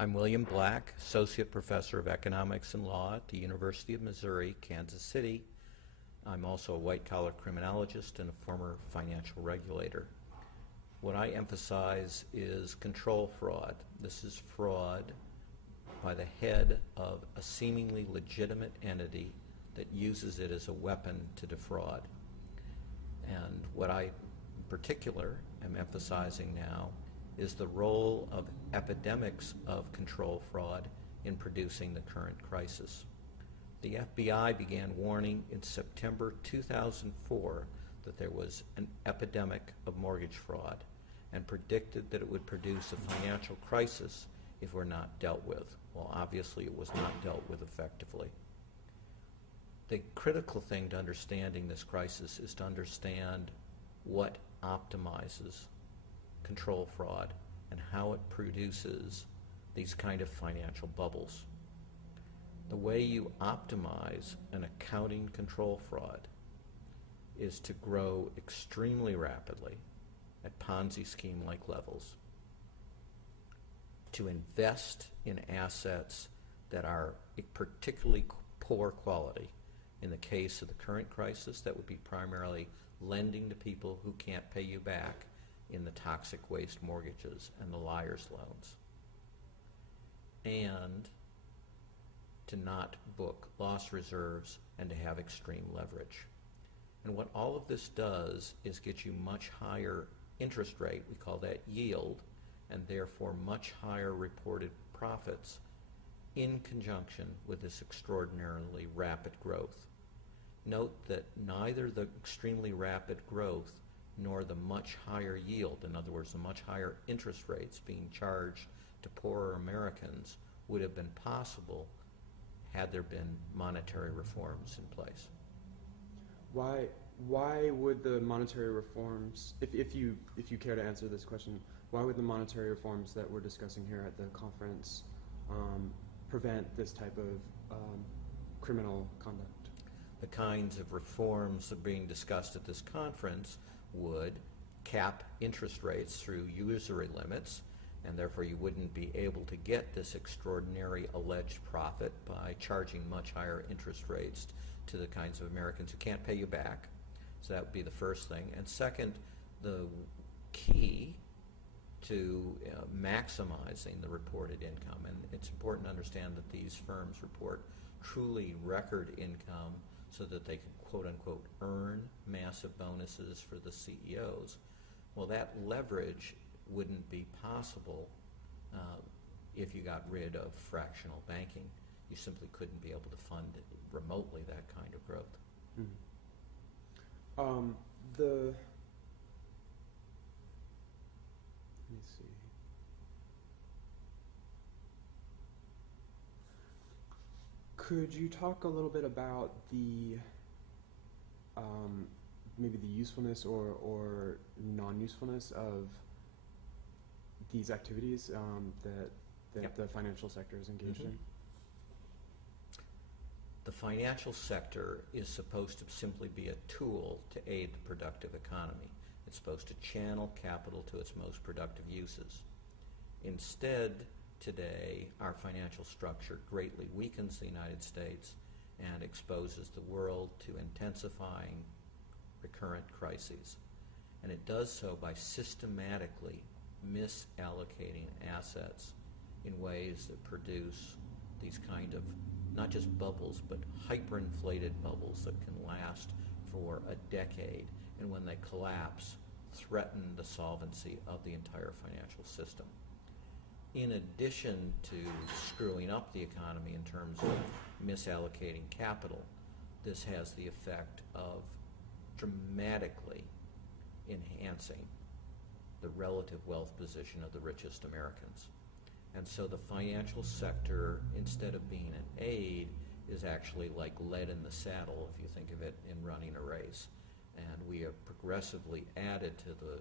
I'm William Black, Associate Professor of Economics and Law at the University of Missouri, Kansas City. I'm also a white-collar criminologist and a former financial regulator. What I emphasize is control fraud. This is fraud by the head of a seemingly legitimate entity that uses it as a weapon to defraud. And what I, in particular, am emphasizing now is the role of epidemics of control fraud in producing the current crisis. The FBI began warning in September 2004 that there was an epidemic of mortgage fraud and predicted that it would produce a financial crisis if we're not dealt with. Well, obviously it was not dealt with effectively. The critical thing to understanding this crisis is to understand what optimizes control fraud and how it produces these kind of financial bubbles. The way you optimize an accounting control fraud is to grow extremely rapidly at Ponzi scheme-like levels, to invest in assets that are particularly poor quality. In the case of the current crisis, that would be primarily lending to people who can't pay you back in the toxic waste mortgages and the liar's loans, and to not book loss reserves and to have extreme leverage. And what all of this does is get you much higher interest rate, we call that yield, and therefore much higher reported profits in conjunction with this extraordinarily rapid growth. Note that neither the extremely rapid growth nor the much higher yield, in other words, the much higher interest rates being charged to poorer Americans, would have been possible had there been monetary reforms in place. Why would the monetary reforms, if you care to answer this question, why would the monetary reforms that we're discussing here at the conference prevent this type of criminal conduct? The kinds of reforms that are being discussed at this conference would cap interest rates through usury limits, and therefore you wouldn't be able to get this extraordinary alleged profit by charging much higher interest rates to the kinds of Americans who can't pay you back. So that would be the first thing. And second, the key to maximizing the reported income, and it's important to understand that these firms report truly record income so that they can quote-unquote earn massive bonuses for the CEOs. Well, that leverage wouldn't be possible if you got rid of fractional banking. You simply couldn't be able to fund remotely that kind of growth. Mm-hmm. Let me see. Could you talk a little bit about the maybe the usefulness or non-usefulness of these activities that Yep. the financial sector is engaged in? The financial sector is supposed to simply be a tool to aid the productive economy. It's supposed to channel capital to its most productive uses. Instead, today, our financial structure greatly weakens the United States and exposes the world to intensifying recurrent crises. And it does so by systematically misallocating assets in ways that produce these kind of not just bubbles, but hyperinflated bubbles that can last for a decade, and when they collapse, threaten the solvency of the entire financial system. In addition to screwing up the economy in terms of misallocating capital, this has the effect of dramatically enhancing the relative wealth position of the richest Americans. And so the financial sector, instead of being an aid, is actually like lead in the saddle, if you think of it in running a race. And we have progressively added to the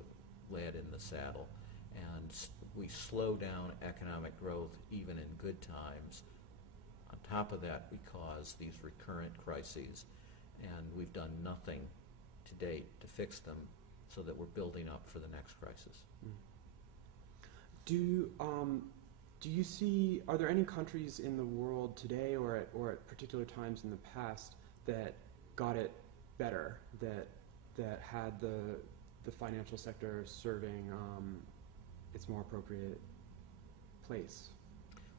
lead in the saddle, and we slow down economic growth even in good times. On top of that, we cause these recurrent crises, and we've done nothing to date to fix them, so that we're building up for the next crisis. are there any countries in the world today or at particular times in the past that got it better, that had the financial sector serving its more appropriate place?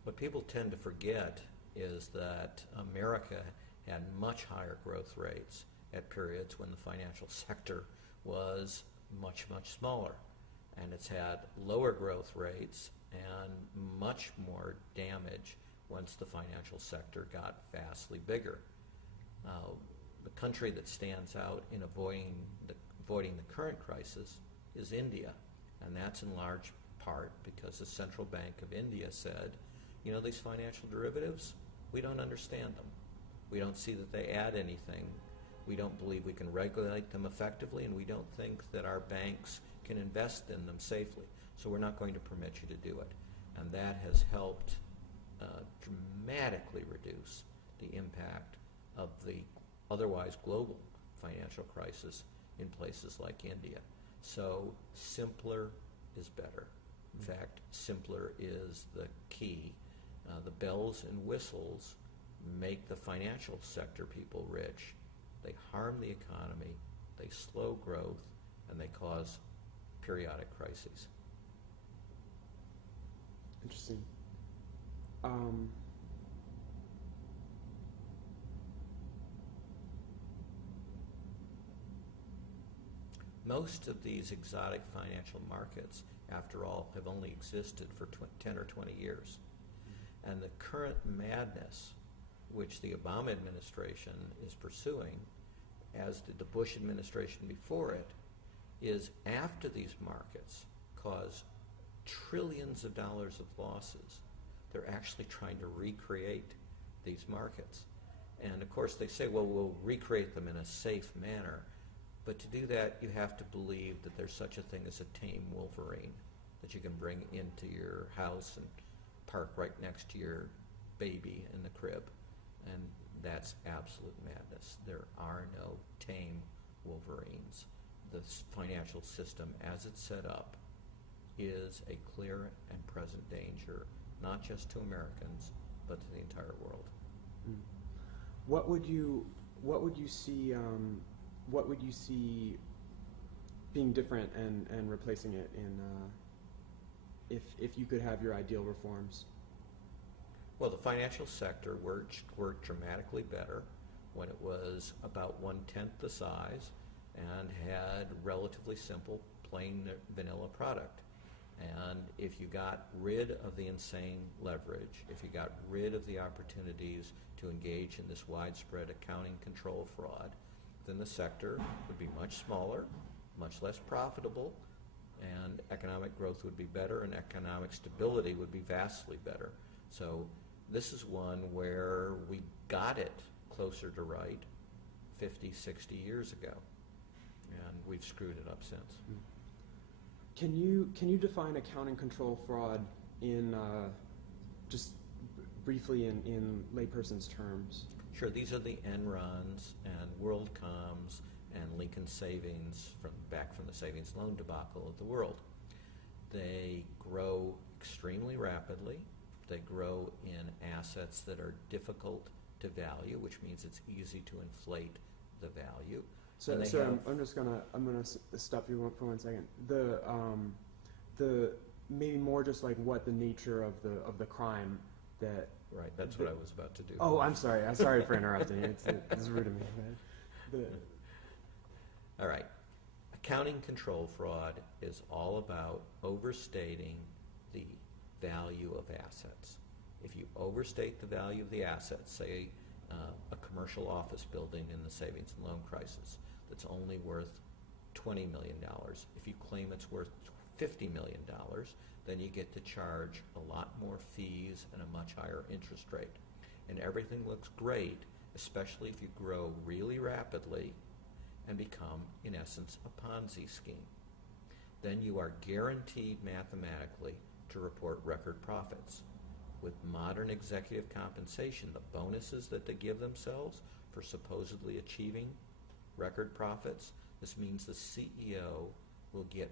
What people tend to forget is that America had much higher growth rates at periods when the financial sector was much, much smaller. And it's had lower growth rates and much more damage once the financial sector got vastly bigger. The country that stands out in avoiding the current crisis is India, and that's in large part because the Central Bank of India said, you know, these financial derivatives, we don't understand them. We don't see that they add anything. We don't believe we can regulate them effectively, and we don't think that our banks can invest in them safely. So we're not going to permit you to do it. And that has helped dramatically reduce the impact of the otherwise global financial crisis in places like India. So simpler is better. In fact, simpler is the key. The bells and whistles make the financial sector people rich. They harm the economy, they slow growth, and they cause periodic crises. Interesting. Most of these exotic financial markets, after all, have only existed for 10 or 20 years. And the current madness, which the Obama administration is pursuing, as did the Bush administration before it, is after these markets cause trillions of dollars of losses, they're actually trying to recreate these markets. And of course they say, well, we'll recreate them in a safe manner. But to do that, you have to believe that there's such a thing as a tame wolverine that you can bring into your house and park right next to your baby in the crib. And that's absolute madness. There are no tame wolverines. The financial system, as it's set up, is a clear and present danger, not just to Americans, but to the entire world. What would you see being different and replacing it in if you could have your ideal reforms? Well, the financial sector worked dramatically better when it was about 1/10 the size and had relatively simple, plain vanilla product. And if you got rid of the insane leverage, if you got rid of the opportunities to engage in this widespread accounting control fraud, then the sector would be much smaller, much less profitable, and economic growth would be better, and economic stability would be vastly better. So this is one where we got it closer to right 50, 60 years ago, and we've screwed it up since. Can you define accounting control fraud in just briefly in layperson's terms? Sure, these are the Enrons and WorldComs and Lincoln Savings back from the savings loan debacle of the world. They grow extremely rapidly. They grow in assets that are difficult to value, which means it's easy to inflate the value. So I'm gonna stop you for 1 second. The maybe more just like what the nature of the crime that. Right, that's what I was about to do. Oh, I'm sorry. I'm sorry for interrupting. It's rude of me. All right. Accounting control fraud is all about overstating the value of assets. If you overstate the value of the assets, say a commercial office building in the savings and loan crisis that's only worth $20 million, if you claim it's worth $50 million, then you get to charge a lot more fees and a much higher interest rate. And everything looks great, especially if you grow really rapidly and become, in essence, a Ponzi scheme. Then you are guaranteed mathematically to report record profits. With modern executive compensation, the bonuses that they give themselves for supposedly achieving record profits, this means the CEO will get